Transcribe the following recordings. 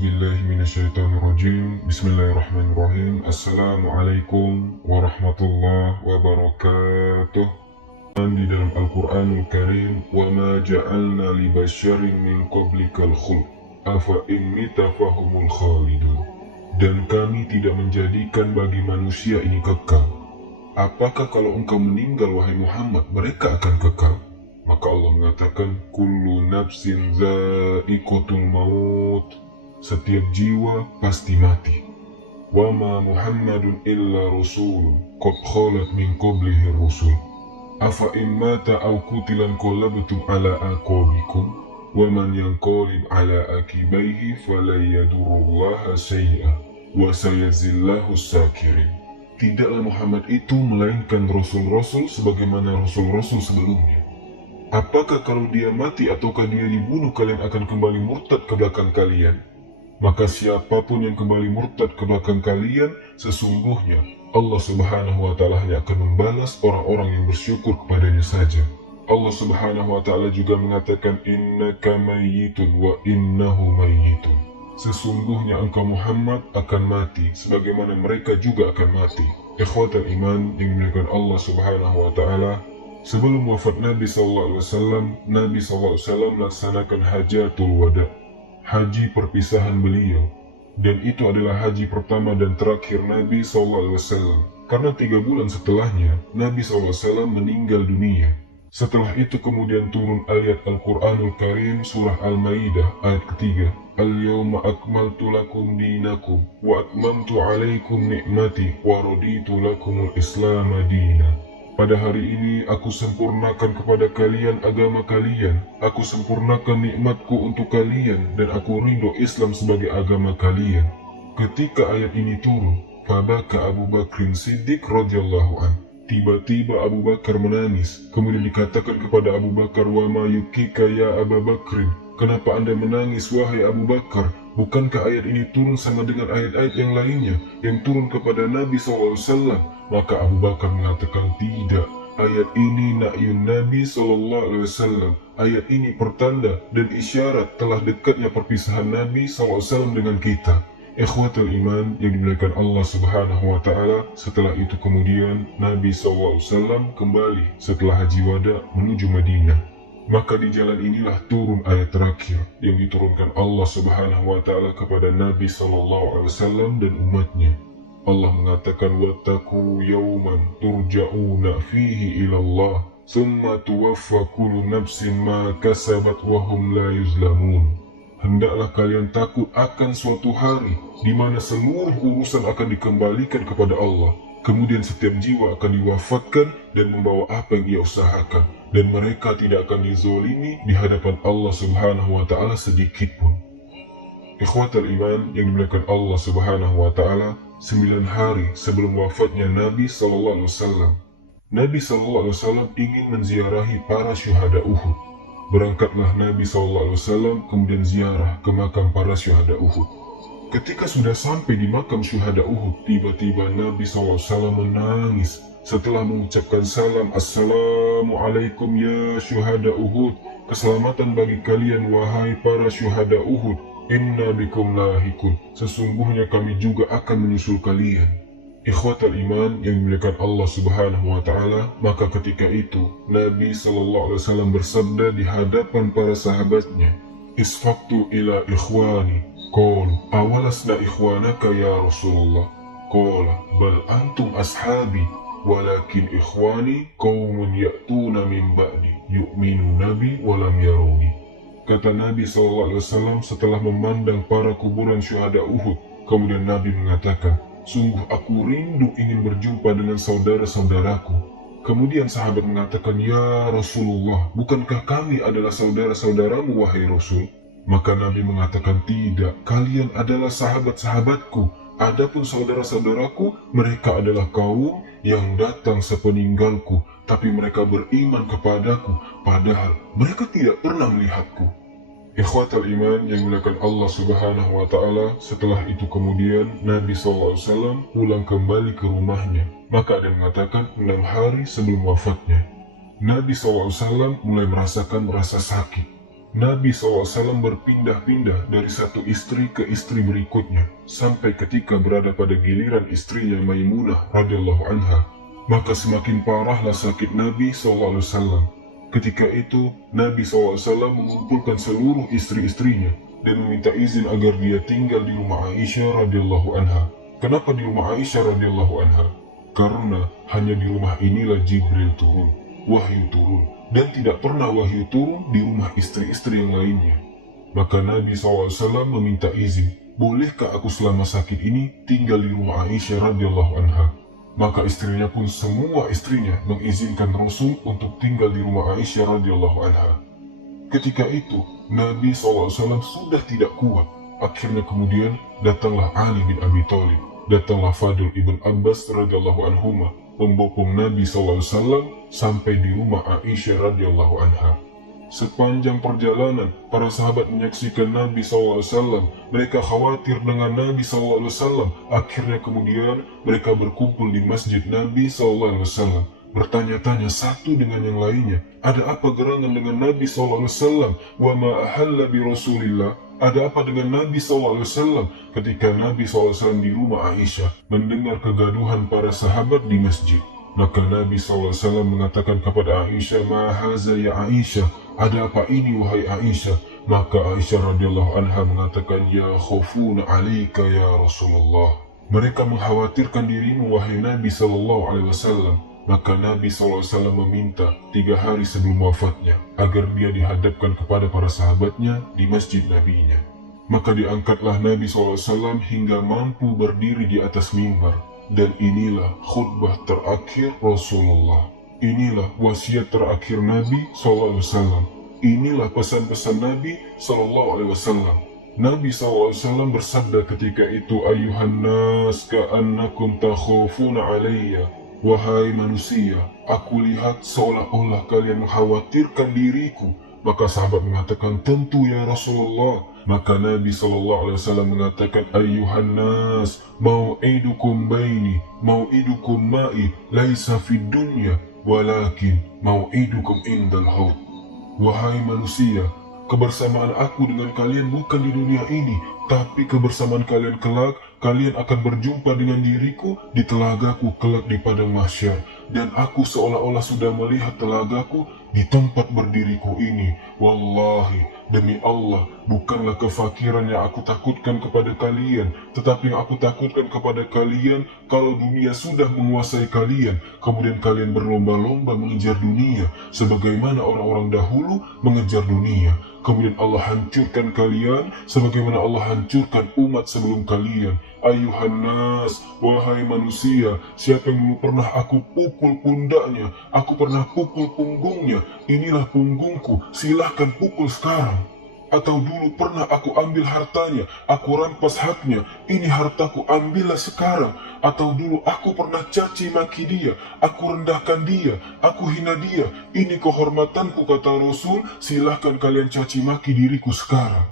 A'udzubillahi minasyaitonirrajim. Bismillahirrahmanirrahim. Assalamualaikum warahmatullahi wabarakatuh. Di dalam Al-Quranul Karim, wa ma ja'alna li basyarin min qablikal khuld afa in mita fahumul khalidun. Dan kami tidak menjadikan bagi manusia ini kekal. Apakah kalau engkau meninggal wahai Muhammad, mereka akan kekal? Maka Allah mengatakan, kullu nafsin za'iqatul maut. Setiap jiwa pasti mati. Wa ma Muhammadun illa rasulun qad khalat min qablihi rusul. Afa in mata aw qutilan qalabtum ala aqabikum wa man yanqalib ala akibaihi falan yadurullaha syai'a wa sayazillahu syakirin. Tidaklah Muhammad itu melainkan rasul-rasul sebagaimana rasul-rasul sebelumnya. Apakah kalau dia mati ataukah dia dibunuh kalian akan kembali murtad ke belakang kalian? Maka siapapun yang kembali murtad ke belakang kalian, sesungguhnya Allah subhanahu wa ta'ala hanya akan membalas orang-orang yang bersyukur kepadanya saja. Allah subhanahu wa ta'ala juga mengatakan, innaka mayyitun wa innahu mayyitun. Sesungguhnya engkau Muhammad akan mati, sebagaimana mereka juga akan mati. Ikhwatal iman yang dimuliakan Allah subhanahu wa ta'ala, sebelum wafat Nabi SAW, Nabi SAW melaksanakan hajatul wada, haji perpisahan beliau. Dan itu adalah haji pertama dan terakhir Nabi SAW. Karena 3 bulan setelahnya, Nabi SAW meninggal dunia. Setelah itu kemudian turun ayat Al-Quranul Karim surah Al-Maidah ayat ketiga. Al-yawma akmaltu lakum dinakum wa atmamtu alaikum ni'mati wa raditu lakumul islam dina. Pada hari ini aku sempurnakan kepada kalian agama kalian, aku sempurnakan nikmatku untuk kalian, dan aku ridho Islam sebagai agama kalian. Ketika ayat ini turun, fabaka Abu Bakrin Siddiq radhiyallahu an. Tiba-tiba Abu Bakar menangis. Kemudian dikatakan kepada Abu Bakar, wa ma yukika ya Abu Bakrin, kenapa anda menangis wahai Abu Bakar? Bukankah ayat ini turun sama dengan ayat-ayat yang lainnya yang turun kepada Nabi SAW? Maka Abu Bakar mengatakan, tidak, ayat ini na'yun Nabi SAW. Ayat ini pertanda dan isyarat telah dekatnya perpisahan Nabi SAW dengan kita. Ikhwatul iman yang dimuliakan Allah subhanahu wa ta'ala. Setelah itu kemudian Nabi SAW kembali setelah haji wada menuju Madinah. Maka di jalan inilah turun ayat terakhir yang diturunkan Allah subhanahu wa ta'ala kepada Nabi SAW dan umatnya. Allah mengatakan, wattaqu yawman turja'una fihi ilallah summa tuwaffa kullu nafsin ma kasabat wa hum la yuzlamun. Hendaklah kalian takut akan suatu hari di mana seluruh urusan akan dikembalikan kepada Allah. Kemudian setiap jiwa akan diwafatkan dan membawa apa yang ia usahakan, dan mereka tidak akan dizolimi di hadapan Allah subhanahu wa ta'ala sedikit pun. Ikhwatal iman yang dimuliakan Allah subhanahu wa ta'ala, 9 hari sebelum wafatnya Nabi SAW, Nabi SAW ingin menziarahi para syuhada Uhud. Berangkatlah Nabi SAW kemudian ziarah ke makam para syuhada Uhud. Ketika sudah sampai di makam syuhada Uhud, tiba-tiba Nabi SAW menangis setelah mengucapkan salam, Assalamualaikum ya syuhada Uhud, keselamatan bagi kalian wahai para syuhada Uhud, inna bikum lahikun, sesungguhnya kami juga akan menyusul kalian. Ikhwatal iman yang dimuliakan Allah subhanahu wa ta'ala, maka ketika itu Nabi SAW bersabda di hadapan para sahabatnya, isfaqtu ila ikhwani, qalu awalasna ikhwanaka ya Rasulullah, qala bal antum ashabi walakin ikhwani qaumun ya'tuna min ba'di yu'minuna bi wa lam yaruni. Kata Nabi SAW setelah memandang para kuburan syuhada Uhud, kemudian Nabi mengatakan, sungguh aku rindu ingin berjumpa dengan saudara-saudaraku. Kemudian sahabat mengatakan, ya Rasulullah, bukankah kami adalah saudara-saudaramu wahai Rasul? Maka Nabi mengatakan, tidak, kalian adalah sahabat-sahabatku. Adapun saudara-saudaraku, mereka adalah kaum yang datang sepeninggalku, tapi mereka beriman kepadaku, padahal mereka tidak pernah melihatku. Ikhwatal iman yang dimuliakan Allah subhanahu wa ta'ala, setelah itu kemudian Nabi SAW pulang kembali ke rumahnya. Maka ada yang mengatakan 6 hari sebelum wafatnya, Nabi SAW mulai merasakan rasa sakit. Nabi SAW berpindah-pindah dari satu istri ke istri berikutnya, sampai ketika berada pada giliran istrinya Maimunah radhiyallahu anha, maka semakin parahlah sakit Nabi SAW. Ketika itu, Nabi SAW mengumpulkan seluruh istri-istrinya dan meminta izin agar dia tinggal di rumah Aisyah radhiyallahu anha. Kenapa di rumah Aisyah radhiyallahu anha? Karena hanya di rumah inilah Jibril turun, wahyu turun, dan tidak pernah wahyu turun di rumah istri-istri yang lainnya. Maka Nabi SAW meminta izin, bolehkah aku selama sakit ini tinggal di rumah Aisyah radhiyallahu anha? Maka istrinya pun semua istrinya mengizinkan Rasul untuk tinggal di rumah Aisyah radhiyallahu anha. Ketika itu, Nabi SAW sudah tidak kuat. Akhirnya kemudian datanglah Ali bin Abi Thalib, datanglah Fadl ibn Abbas radhiyallahu anhuma, membopong Nabi SAW sampai di rumah Aisyah radhiyallahu anha. Sepanjang perjalanan, para sahabat menyaksikan Nabi SAW. Mereka khawatir dengan Nabi SAW. Akhirnya kemudian mereka berkumpul di masjid Nabi SAW, bertanya-tanya satu dengan yang lainnya, ada apa gerangan dengan Nabi SAW? Wa ma ahalla bi Rasulillah. Ada apa dengan Nabi SAW? Ketika Nabi SAW di rumah Aisyah mendengar kegaduhan para sahabat di masjid, maka Nabi SAW mengatakan kepada Aisyah, "Ma haza ya Aisyah? Ada apa ini wahai Aisyah?" Maka Aisyah radhiyallahu anha mengatakan, "Ya khawfuna alaika ya Rasulullah." Mereka mengkhawatirkan dirimu wahai Nabi SAW. Maka Nabi SAW meminta 3 hari sebelum wafatnya agar dia dihadapkan kepada para sahabatnya di masjid Nabinya. Maka diangkatlah Nabi SAW hingga mampu berdiri di atas mimbar. Dan inilah khutbah terakhir Rasulullah. Inilah wasiat terakhir Nabi SAW. Inilah pesan-pesan Nabi SAW. Nabi SAW bersabda ketika itu, "Ayuhan nas ka'annakum takhufuna alayya." Wahai manusia, aku lihat seolah-olah kalian mengkhawatirkan diriku. Maka sahabat mengatakan, tentu ya Rasulullah. Maka Nabi SAW mengatakan, "Ayyuhan nas, mau'idukum baini, mau'idukum ma'i, laisa fid dunya, walakin mau'idukum indal haud." Wahai manusia, kebersamaan aku dengan kalian bukan di dunia ini, tapi kebersamaan kalian kelak, kalian akan berjumpa dengan diriku di telagaku kelak di padang mahsyar. Dan aku seolah-olah sudah melihat telagaku di tempat berdiriku ini. Wallahi, demi Allah, bukanlah kefakiran yang aku takutkan kepada kalian, tetapi yang aku takutkan kepada kalian kalau dunia sudah menguasai kalian, kemudian kalian berlomba-lomba mengejar dunia sebagaimana orang-orang dahulu mengejar dunia. Kemudian Allah hancurkan kalian sebagaimana Allah hancurkan umat sebelum kalian. Ayuhan nas, wahai manusia, siapa yang dulu pernah aku pukul pundaknya, aku pernah pukul punggungnya, inilah punggungku, silahkan pukul sekarang. Atau dulu pernah aku ambil hartanya, aku rampas haknya, ini hartaku, ambillah sekarang. Atau dulu aku pernah caci maki dia, aku rendahkan dia, aku hina dia, ini kehormatanku, kata Rasul, silahkan kalian caci maki diriku sekarang.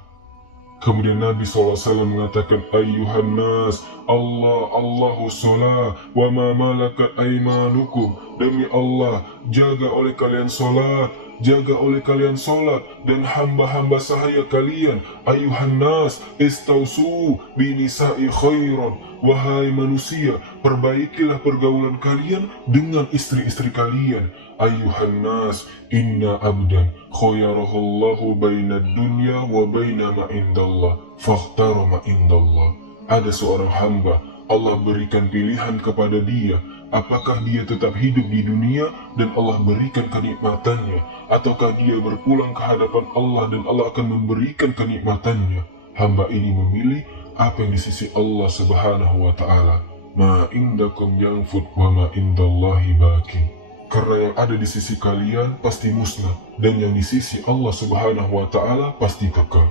Kemudian Nabi SAW mengatakan, "Ayyuhan nas, Allahu sholat, wa ma malakat aymanukum." Demi Allah, jaga oleh kalian sholat, jaga oleh kalian sholat, dan hamba-hamba sahaya kalian. Ayyuhan nas, istausu binisa'i khairan. Wahai manusia, perbaikilah pergaulan kalian dengan istri-istri kalian. Ayyuhan nas, inna abdan khayarahullahu baina dunya wa baina ma indallah fakhtara ma indallah. Ada seorang hamba, Allah berikan pilihan kepada dia, apakah dia tetap hidup di dunia dan Allah berikan kenikmatannya, ataukah dia berpulang ke hadapan Allah dan Allah akan memberikan kenikmatannya. Hamba ini memilih apa yang di sisi Allah Subhanahu wa ta'ala. Ma indakum yanfud wa ma indallahi bakin. Karena yang ada di sisi kalian pasti musnah, dan yang di sisi Allah Subhanahu wa ta'ala pasti kekal.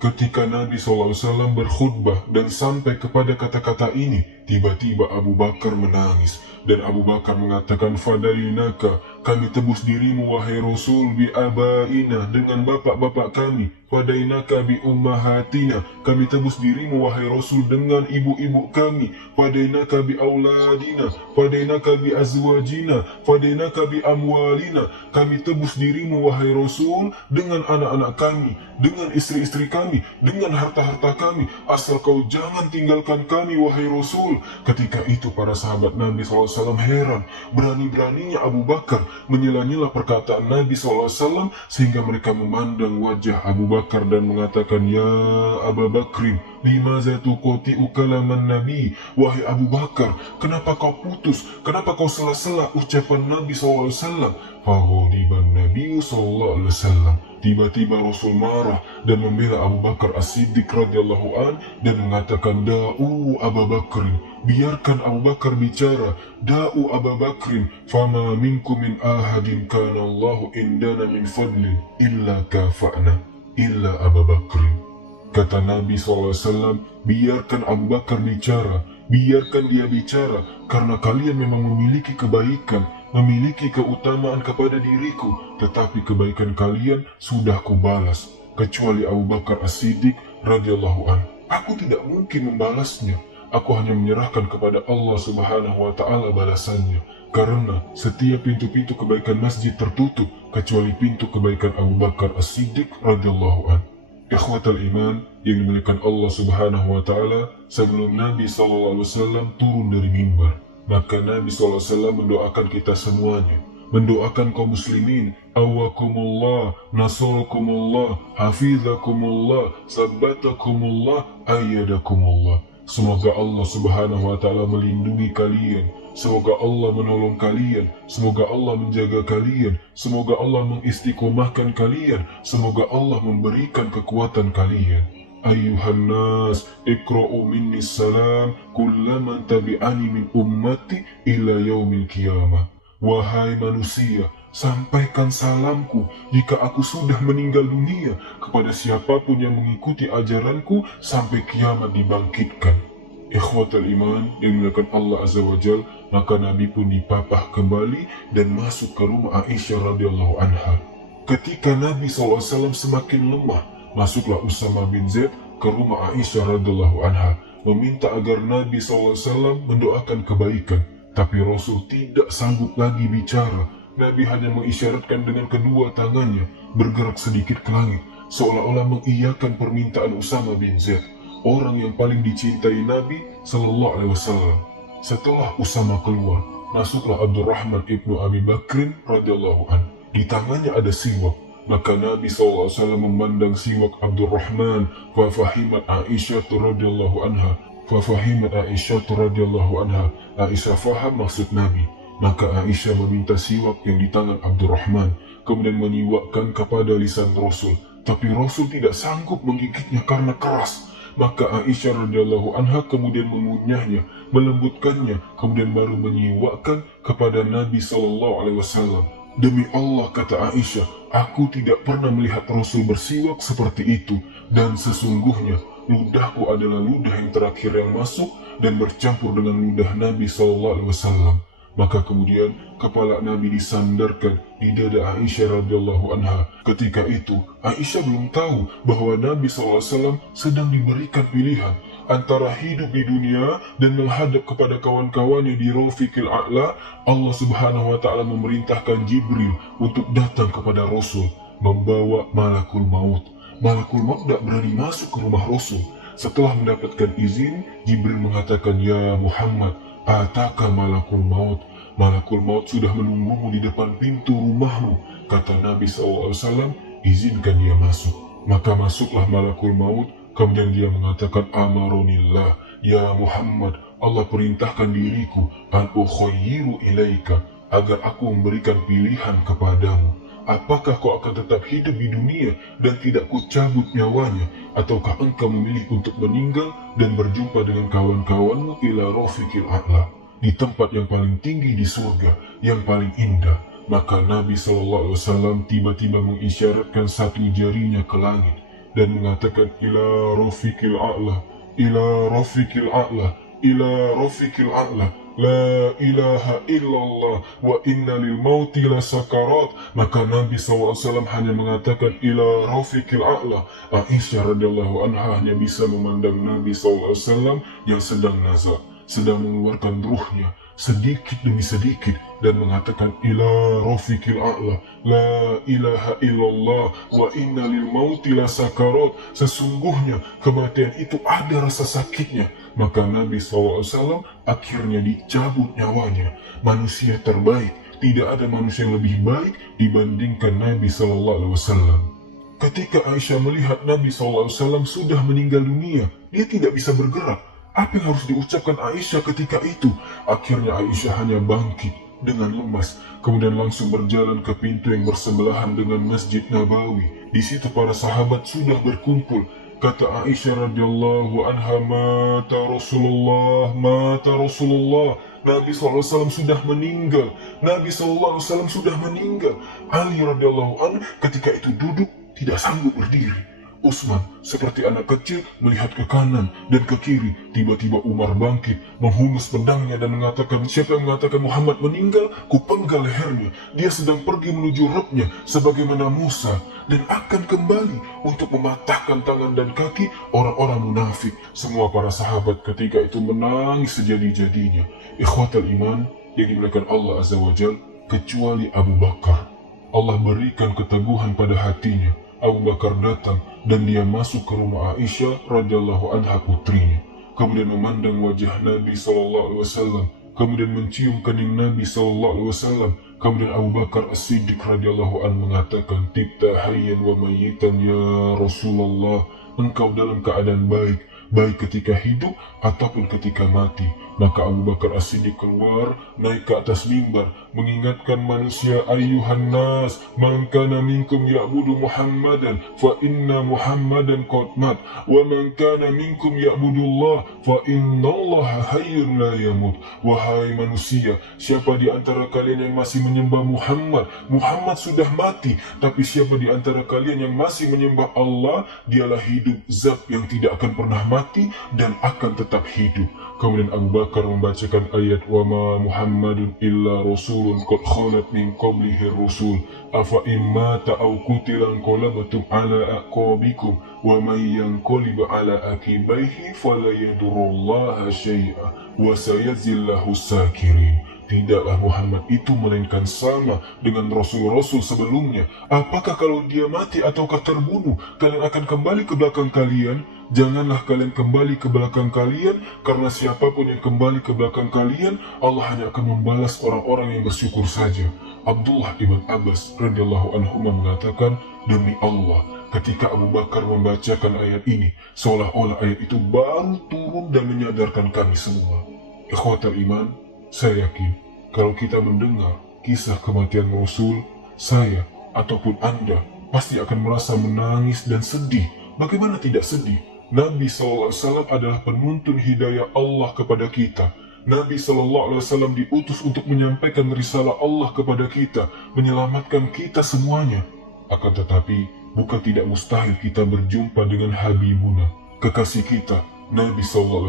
Ketika Nabi SAW berkhutbah dan sampai kepada kata-kata ini, tiba-tiba Abu Bakar menangis. Dan Abu Bakar mengatakan, "Fadainaka, kami tebus dirimu wahai Rasul, bi abaina, dengan bapak-bapak kami. fadainaka bi ummahatina, kami tebus dirimu wahai Rasul dengan ibu-ibu kami, fadainaka bi auladina, fadainaka bi azwajina, fadainaka bi amwalina, kami tebus dirimu wahai Rasul dengan anak-anak kami, dengan istri-istri kami, dengan harta-harta kami, asal kau jangan tinggalkan kami wahai Rasul. Ketika itu para sahabat Nabi SAW heran, berani-beraninya Abu Bakar menyela-nyela perkataan Nabi SAW, sehingga mereka memandang wajah Abu Bakar dan mengatakan, ya Abu Bakrin, limaza tuqati'u kalaman Nabi, wahai Abu Bakar, kenapa kau putus, kenapa kau sela-sela ucapan Nabi SAW? Faghadiban Nabi SAW, tiba-tiba Rasul marah dan membela Abu Bakar As-Siddiq radhiyallahu an dan mengatakan, da'u Abu Bakrin, biarkan Abu Bakar bicara, da'u Abu Bakrin, fama minkum min ahadin kana Allahu indana min fadlin illa kafa'na illa Abu Bakrin. Kata Nabi SAW, biarkan Abu Bakar bicara, biarkan dia bicara, karena kalian memang memiliki kebaikan, memiliki keutamaan kepada diriku, tetapi kebaikan kalian sudah kubalas, kecuali Abu Bakar As-Siddiq radhiyallahu an. Aku tidak mungkin membalasnya, aku hanya menyerahkan kepada Allah Subhanahu wa Ta'ala balasannya, karena setiap pintu-pintu kebaikan masjid tertutup kecuali pintu kebaikan Abu Bakar As-Siddiq radhiyallahu an. Ikhwatal iman yang dimuliakan Allah Subhanahu wa Ta'ala, sebelum Nabi SAW turun dari mimbar, maka Nabi SAW mendoakan kita semuanya, mendoakan kaum muslimin, awakumullah, nasarakumullah, hafizakumullah, sabbatakumullah, ayyadakumullah. Semoga Allah Subhanahu wa Ta'ala melindungi kalian, semoga Allah menolong kalian, semoga Allah menjaga kalian, semoga Allah mengistiqomahkan kalian, semoga Allah memberikan kekuatan kalian. Ayuhan nas, ikra'u minni salam kullaman tabi'ani min ummati ila yaumil qiyamah. Wahai manusia, sampaikan salamku jika aku sudah meninggal dunia kepada siapapun yang mengikuti ajaranku sampai kiamat dibangkitkan. Ikhwatal iman yang dimuliakan Allah Azza wa Jal, maka Nabi pun dipapah kembali dan masuk ke rumah Aisyah radhiyallahu anha. Ketika Nabi SAW semakin lemah, masuklah Usama bin Zaid ke rumah Aisyah radhiyallahu anha, meminta agar Nabi SAW mendoakan kebaikan. Tapi Rasul tidak sanggup lagi bicara. Nabi hanya mengisyaratkan dengan kedua tangannya, bergerak sedikit ke langit, seolah-olah mengiyakan permintaan Usama bin Zaid, orang yang paling dicintai Nabi Sallallahu Alaihi Wasallam. Setelah Usama keluar, masuklah Abdurrahman ibnu Abi Bakrin radhiyallahu an. Di tangannya ada siwak, maka Nabi SAW memandang siwak Abdurrahman, fafahimat Aisyah radhiyallahu anha. Fafahimat Aisyah radhiyallahu anha. Aisyah faham maksud Nabi, maka Aisyah meminta siwak yang di tangan Abdurrahman, kemudian menyiwakkan kepada lisan Rasul. Tapi Rasul tidak sanggup menggigitnya karena keras. Maka Aisyah radhiyallahu anha kemudian mengunyahnya, melembutkannya, kemudian baru menyiwakkan kepada Nabi SAW. Demi Allah, kata Aisyah, aku tidak pernah melihat Rasul bersiwak seperti itu, dan sesungguhnya ludahku adalah ludah yang terakhir yang masuk dan bercampur dengan ludah Nabi SAW. Maka kemudian kepala Nabi disandarkan di dada Aisyah radhiyallahu anha. Ketika itu Aisyah belum tahu bahwa Nabi SAW sedang diberikan pilihan antara hidup di dunia dan menghadap kepada kawan-kawannya di Rafiqil A'la. Allah Subhanahu wa Ta'ala memerintahkan Jibril untuk datang kepada Rasul membawa malakul maut. Malakul maut tidak berani masuk ke rumah Rasul. Setelah mendapatkan izin, Jibril mengatakan, ya Muhammad, ataka malakul maut. Malakul maut sudah menunggumu di depan pintu rumahmu. Kata Nabi SAW, izinkan dia masuk. Maka masuklah malakul maut. Kemudian dia mengatakan, amaronillah, ya Muhammad, Allah perintahkan diriku an ukhayyiru ilaika, agar aku memberikan pilihan kepadamu. Apakah kau akan tetap hidup di dunia dan tidak kucabut nyawanya, ataukah engkau memilih untuk meninggal dan berjumpa dengan kawan-kawanmu ila Rafiqil A'la, di tempat yang paling tinggi di surga, yang paling indah? Maka Nabi SAW tiba-tiba mengisyaratkan satu jarinya ke langit dan mengatakan, ila Rafiqil A'la, ila Rafiqil A'la, ila Rafiqil A'la. La ilaha illallah wa inna lil mauti la sakarat. Maka Nabi SAW hanya mengatakan ila rafiqil a'la. Aisyah radhiyallahu anha hanya bisa memandang Nabi SAW yang sedang nazar, sedang mengeluarkan ruhnya sedikit demi sedikit, dan mengatakan ila rafiqil a'la, la ilaha illallah wa inna lil mauti la sakarat. Sesungguhnya kematian itu ada rasa sakitnya. Maka Nabi SAW akhirnya dicabut nyawanya. Manusia terbaik, tidak ada manusia yang lebih baik dibandingkan Nabi SAW. Ketika Aisyah melihat Nabi SAW sudah meninggal dunia, dia tidak bisa bergerak. Apa yang harus diucapkan Aisyah ketika itu? Akhirnya Aisyah hanya bangkit dengan lemas, kemudian langsung berjalan ke pintu yang bersebelahan dengan Masjid Nabawi. Di situ para sahabat sudah berkumpul. Kata Aisyah radhiyallahu anha, mata Rasulullah, mata Rasulullah. Nabi SAW sudah meninggal. Nabi SAW sudah meninggal. Ali radhiyallahu anhu ketika itu duduk, tidak sanggup berdiri. Utsman seperti anak kecil melihat ke kanan dan ke kiri. Tiba-tiba Umar bangkit, menghunus pedangnya dan mengatakan, siapa yang mengatakan Muhammad meninggal, kupenggal lehernya. Dia sedang pergi menuju Rabbnya sebagaimana Musa, dan akan kembali untuk mematahkan tangan dan kaki orang-orang munafik. Semua para sahabat ketika itu menangis sejadi-jadinya. Ikhwatal iman yang dimuliakan Allah Azza wa Jal, kecuali Abu Bakar. Allah berikan keteguhan pada hatinya. Abu Bakar datang dan dia masuk ke rumah Aisyah radhiyallahu anha putrinya. Kemudian memandang wajah Nabi SAW, kemudian mencium kening Nabi SAW. Kemudian Abu Bakar As-Siddiq radhiyallahu anhu mengatakan, tibta hayyan wa mayyitan ya Rasulullah. Engkau dalam keadaan baik, baik ketika hidup ataupun ketika mati. Maka Abu Bakar As-Siddiq keluar, naik ke atas mimbar, mengingatkan manusia, ayyuhan nas, man kana minkum ya'budu Muhammadan, fa inna Muhammadan qad mat, wa man kana minkum ya'budullah, fa innallaha hayyun la yamut. Wahai manusia, siapa di antara kalian yang masih menyembah Muhammad, Muhammad sudah mati. Tapi siapa di antara kalian yang masih menyembah Allah, dialah hidup, zat yang tidak akan pernah mati dan akan tetap hidup. Kemudian Abu Bakar membacakan ayat wa ma Muhammadun illa rasulun qad khalat min qablihi rusul afa immata aw qutilan qalabatum ala aqabikum wa may yanqalib ala aqibaihi fala yadurullaha syai'a wa sayajzillahu sakirin. Tidaklah Muhammad itu melainkan sama dengan Rasul-Rasul sebelumnya. Apakah kalau dia mati ataukah terbunuh, kalian akan kembali ke belakang kalian? Janganlah kalian kembali ke belakang kalian, karena siapapun yang kembali ke belakang kalian, Allah hanya akan membalas orang-orang yang bersyukur saja. Abdullah ibn Abbas radhiyallahu anhu mengatakan, demi Allah, ketika Abu Bakar membacakan ayat ini, seolah-olah ayat itu baru turun dan menyadarkan kami semua. Ikhwatal iman, saya yakin kalau kita mendengar kisah kematian Rasul, saya ataupun Anda pasti akan merasa menangis dan sedih. Bagaimana tidak sedih? Nabi SAW adalah penuntun hidayah Allah kepada kita. Nabi SAW diutus untuk menyampaikan risalah Allah kepada kita, menyelamatkan kita semuanya. Akan tetapi, bukan tidak mustahil kita berjumpa dengan Habibuna, kekasih kita, Nabi SAW.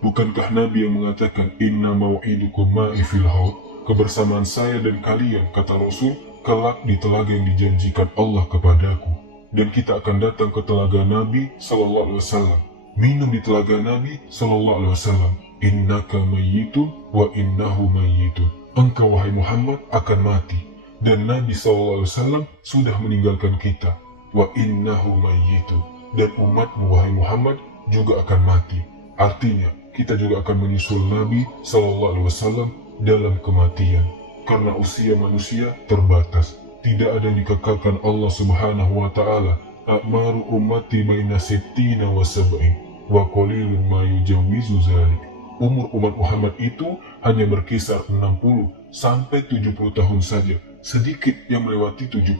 Bukankah Nabi yang mengatakan, inna mau'idukum ma'i fil haud, kebersamaan saya dan kalian, kata Rasul, kelak di telaga yang dijanjikan Allah kepadaku. Dan kita akan datang ke telaga Nabi SAW, minum di telaga Nabi SAW. Innaka mayyitun wa innahu mayyitun. Engkau wahai Muhammad akan mati, dan Nabi SAW sudah meninggalkan kita. Wa innahu mayyitun, dan umatmu wahai Muhammad juga akan mati. Artinya kita juga akan menyusul Nabi SAW dalam kematian, karena usia manusia terbatas. Tidak ada yang dikekalkan Allah Subhanahu wa Ta'ala. A'maru ummati baina sittina wa sab'in wa qalilun ma yujawizu zalik. Umur umat Muhammad itu hanya berkisar 60 sampai 70 tahun saja, sedikit yang melewati 70.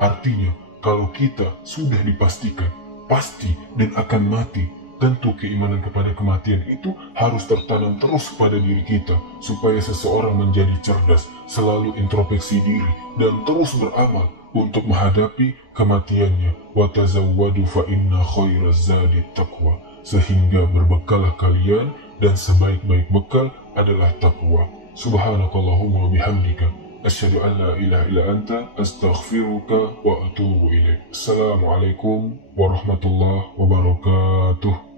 Artinya, kalau kita sudah dipastikan pasti dan akan mati, tentu keimanan kepada kematian itu harus tertanam terus pada diri kita, supaya seseorang menjadi cerdas, selalu introspeksi diri, dan terus beramal untuk menghadapi kematiannya. Wa tazawwadu fa inna khairaz zadi taqwa. Sehingga berbekallah kalian, dan sebaik-baik bekal adalah takwa. Subhanakallahumma wa bihamdika asyhadu an la ilaha illa anta astaghfiruka wa atubu ilaik. Assalamualaikum warahmatullahi wabarakatuh.